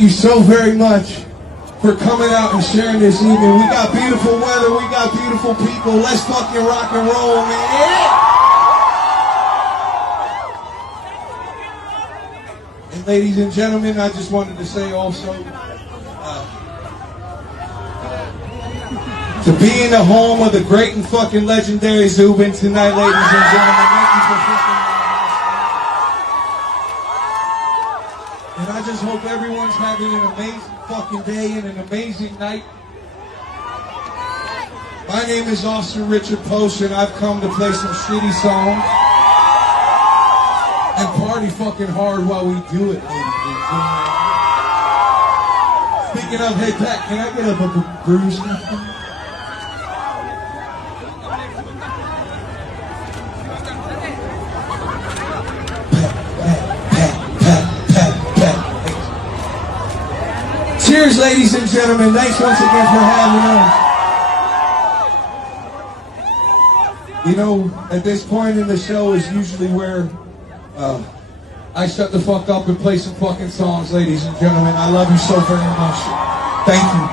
thank you so very much for coming out and sharing this evening. We got beautiful weather, we got beautiful people. Let's fucking rock and roll, man. And ladies and gentlemen, I just wanted to say also, to be in the home of the great and fucking legendary Zubin tonight, ladies and gentlemen. Thank you for fucking. And I just hope everyone's having an amazing fucking day and an amazing night. My name is Officer Richard Post, and I've come to play some shitty songs and party fucking hard while we do it, ladies and gentlemen. Speaking of, hey Pat, can I get a bruise? Cheers, ladies and gentlemen. Thanks once again for having us. You know, at this point in the show is usually where I shut the fuck up and play some fucking songs, ladies and gentlemen. I love you so very much. Thank you.